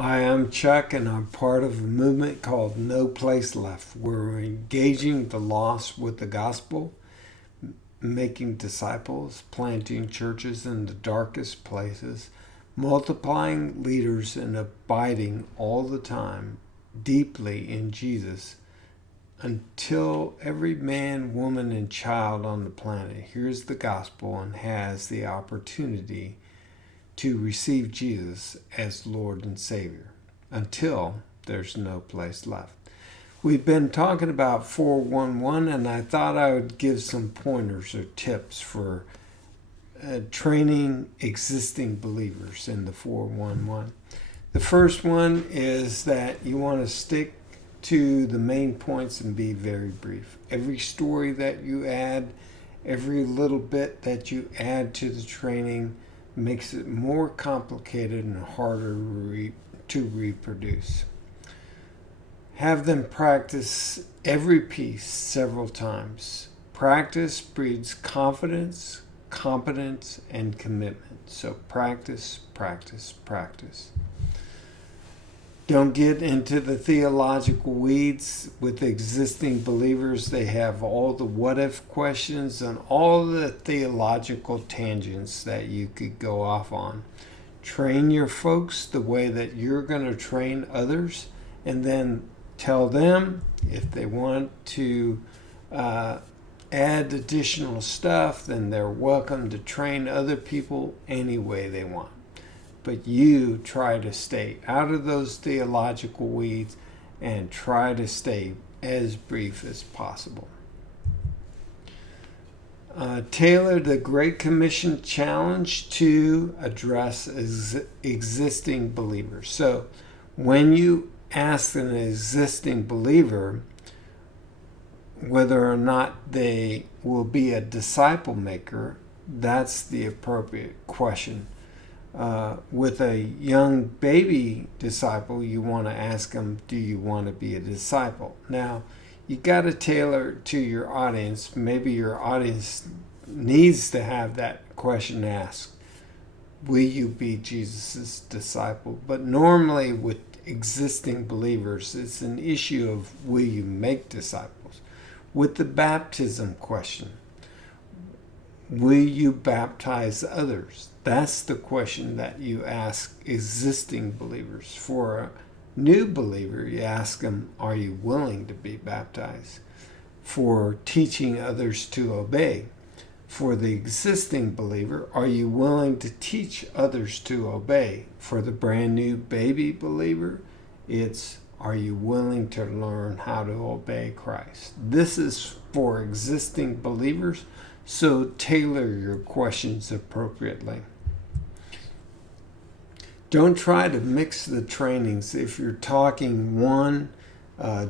Hi, I'm Chuck, and I'm part of a movement called No Place Left. We're engaging the lost with the gospel, making disciples, planting churches in the darkest places, multiplying leaders, and abiding all the time deeply in Jesus until every man, woman, and child on the planet hears the gospel and has the opportunity to receive Jesus as Lord and Savior, until there's no place left. We've been talking about 411, and I thought I would give some pointers or tips for training existing believers in the 411. The first one is that you want to stick to the main points and be very brief. Every story that you add, every little bit that you add to the training makes it more complicated and harder to reproduce. Have them practice every piece several times. Practice breeds confidence, competence, and commitment. So practice, practice, practice. Don't get into the theological weeds with existing believers. They have all the what-if questions and all the theological tangents that you could go off on. Train your folks the way that you're going to train others, and then tell them if they want to add additional stuff, then they're welcome to train other people any way they want. But you try to stay out of those theological weeds and try to stay as brief as possible. Tailor the Great Commission challenge to address existing believers. So when you ask an existing believer whether or not they will be a disciple maker, that's the appropriate question. With a young baby disciple, you want to ask them, do you want to be a disciple? Now, you got to tailor it to your audience. Maybe your audience needs to have that question asked. Will you be Jesus' disciple? But normally with existing believers, it's an issue of will you make disciples? With the baptism question, will you baptize others? That's the question that you ask existing believers. For a new believer, you ask them, are you willing to be baptized? For teaching others to obey. For the existing believer, are you willing to teach others to obey? For the brand new baby believer, it's, are you willing to learn how to obey Christ? This is for existing believers, so tailor your questions appropriately. Don't try to mix the trainings. If you're talking one,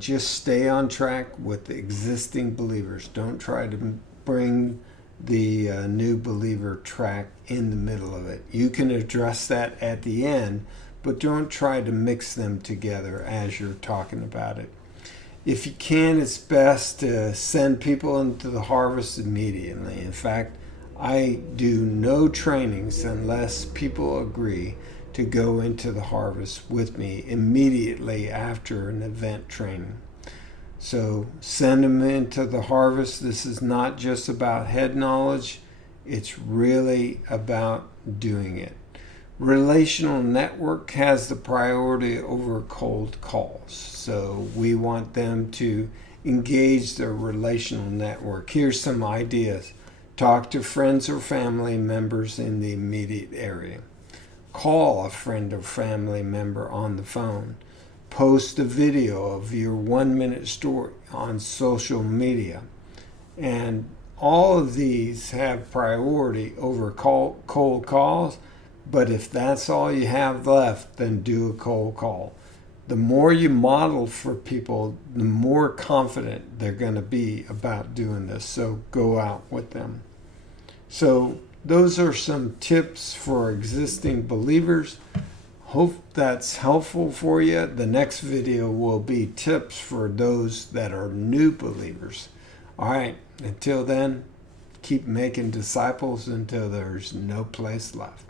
just stay on track with the existing believers. Don't try to bring the new believer track in the middle of it. You can address that at the end, but don't try to mix them together as you're talking about it. If you can, it's best to send people into the harvest immediately. In fact, I do no trainings unless people agree to go into the harvest with me immediately after an event training. So send them into the harvest. This is not just about head knowledge. It's really about doing it. Relational network has the priority over cold calls. So we want them to engage their relational network. Here's some ideas. Talk to friends or family members in the immediate area. Call a friend or family member on the phone. Post a video of your 1-minute story on social media. And all of these have priority over cold calls. But if that's all you have left, then do a cold call. The more you model for people, the more confident they're going to be about doing this. So go out with them. So those are some tips for existing believers. Hope that's helpful for you. The next video will be tips for those that are new believers. All right, until then, keep making disciples until there's no place left.